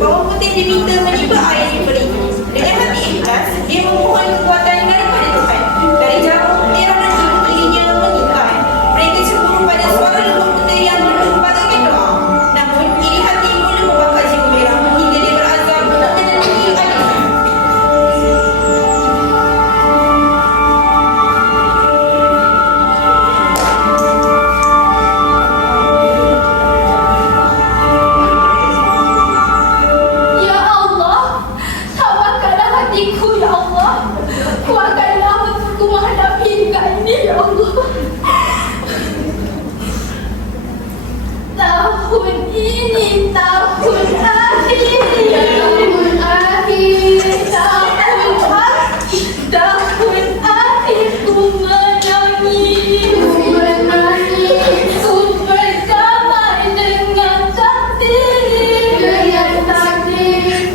bawang putih diminta meniba air di pelita. Dengan hati ikhlas, dia memohon kekuatan daripada Tuhan. Dari jauh, Tera dan ibu tirinya mengintai. Mereka cemburu pada suara lembut putih yang merdu bagaikan doa. Namun, iri hati mula membakar jiwa merah hingga dia berazam untuk menentuki ayahnya. Ya Allah, tabahkanlah hatiku ya Allah. Kuatkanlah untukku menghadapi duka ini ya Allah. Tahun ini tahun akhir. Tahun akhir. Tahun akhir ku menangis. Ku berdamai dengan takdir.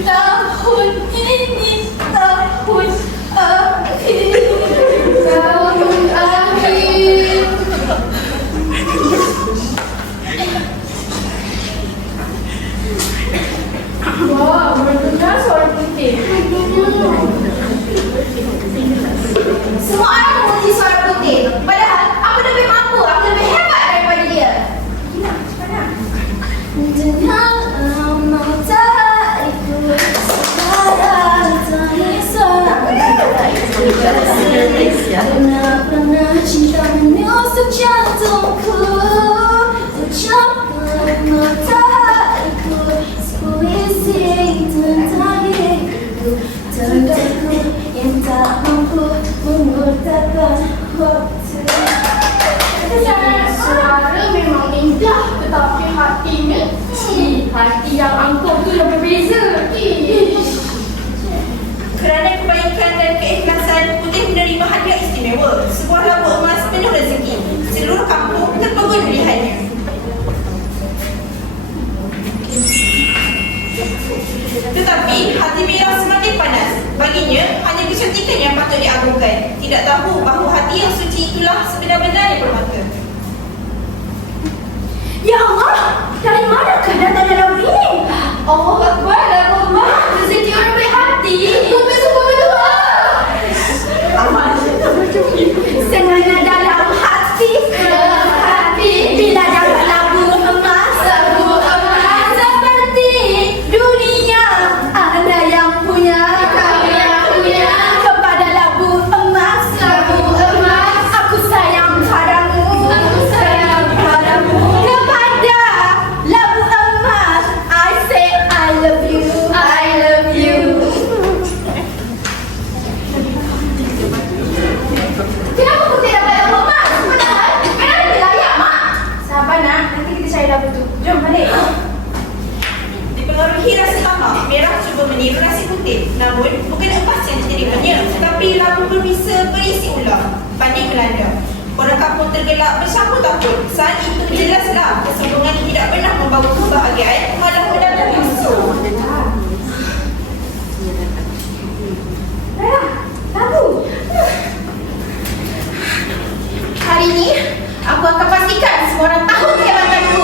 Tahun ini tahun akhir. Tahun akhir. Wah, mendengar suara putih. Semua orang memuji suara putih. Padahal aku lebih mampu, aku lebih hebat daripada dia. Dengan matahariku sekarang terisap. Pernah cinta menusuk jantungku. Ucapkan matahariku puisi tentang diriku. Tentangku yang tak mampu mengurtakan waktu. Suara memang indah, tetapi hatinya hati yang angkuh tu yang berbeza. Kerana kebaikan dan keikhlasan, Putih menerima hadiah istimewa, sebuah labu emas penuh rezeki. Seluruh kampung terpegun melihatnya. Tetapi hati Merah semakin panas. Baginya, hanya kecantikan yang patut diagungkan. Tidak tahu bahawa hati yang suci itulah sebenar-benarnya permata. Ya Allah, dari manakah datangnya labu ini? Allah Akbar, labu emas, rezeki orang baik hati. Bukan semua berdoa. Senangnya dalam hati, bila dapat labu emas, seperti dunia ada yang punya. Kepada labu emas, aku sayang padamu. Kepada labu emas, I say I love you. Kenapa Putih dapat labu emas? Padahal Merah lebih layak, Mak. Sabar nak, nanti kita cari labu tu. Jom balik. Dipengaruhi rasa tamak, Merah cuba meniru nasi Putih. Namun, bukan emas yang diterimanya, tetapi labu berbisa berisi ular. Panik melanda. Orang kampung tergelak bercampur takut. Saat itu jelaslah kesombongan tidak pernah membawa kebahagiaan, malah mendatangi musuh. Merah, labu. Hari ini, aku akan pastikan semua orang tahu kehebatanku.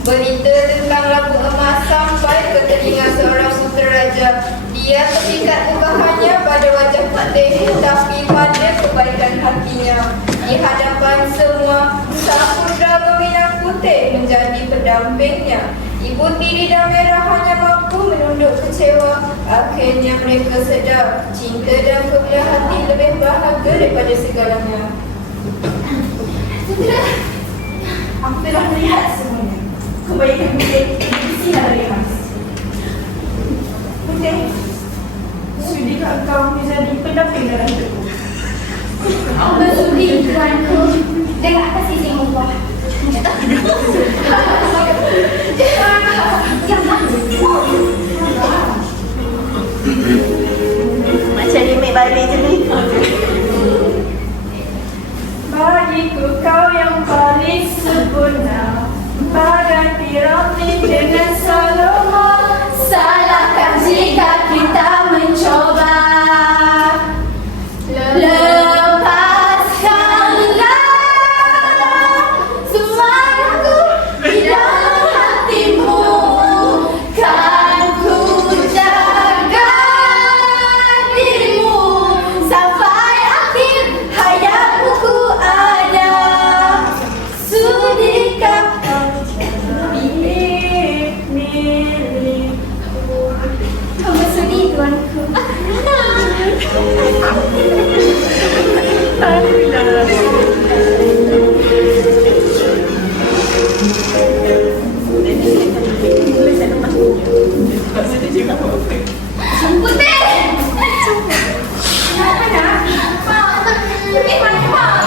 Berita tentang lampu emas sampai ke telinga seorang suteraja. Dia terikat bukan pada wajah putih, tapi pada kebaikan hatinya. Di hadapan semua, Sapudra meminang putih menjadi pendampingnya. Ibu tiri dan merah hanya mampu menunduk kecewa. Akhirnya mereka sedar cinta dan kebelah hati lebih berharga daripada segalanya. Sutera, aku telah melihat semuanya. Kebaikan Putih bersinar dari emas. Putih, sudikah engkau menjadi pendamping dalam hidupku? Bersudi, tuanku. Dengan atas izin Allah. Macam remake balik je ni. Bagiku kau yang paling sempurna, bagai piramid dengan Salomo. Salahkah jika kita mencoba? Lepaskanlah semuaku di dalam hatimu. Kan ku jaga dirimu sampai akhir hayatku ku ada. Sudikah milikku? Kamu sudi, tuanku. Putih! Kenapa nak? Putih mana pak?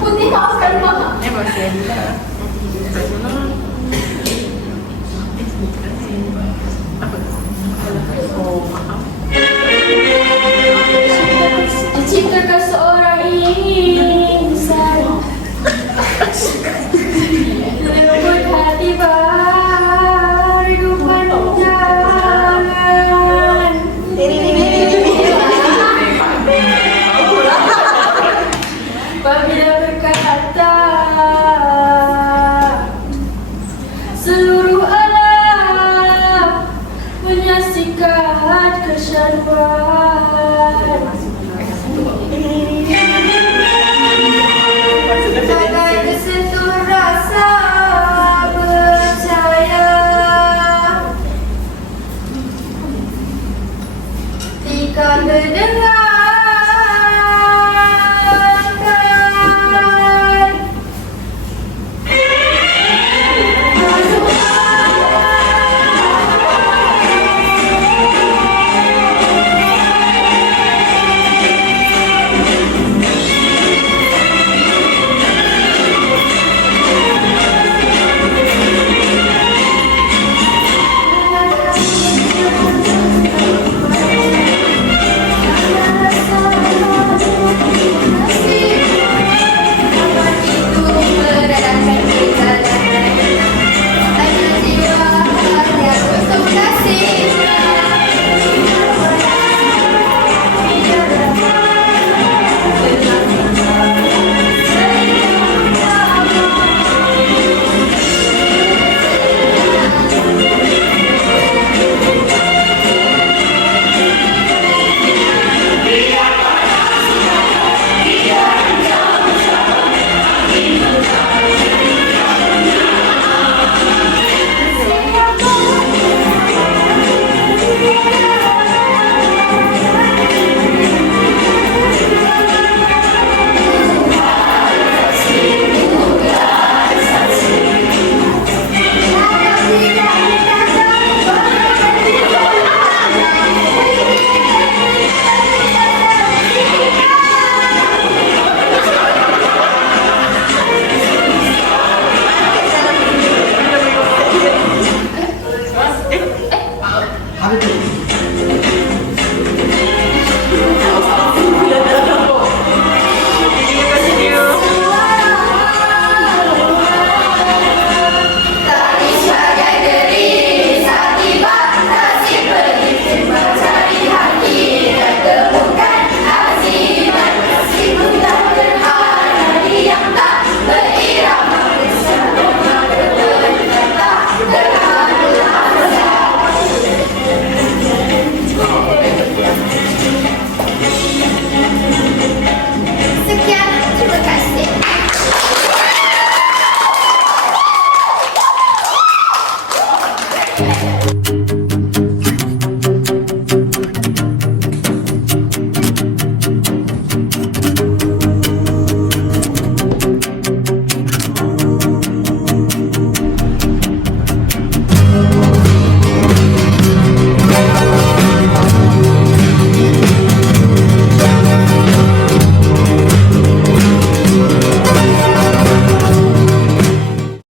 Putih maafkan mama.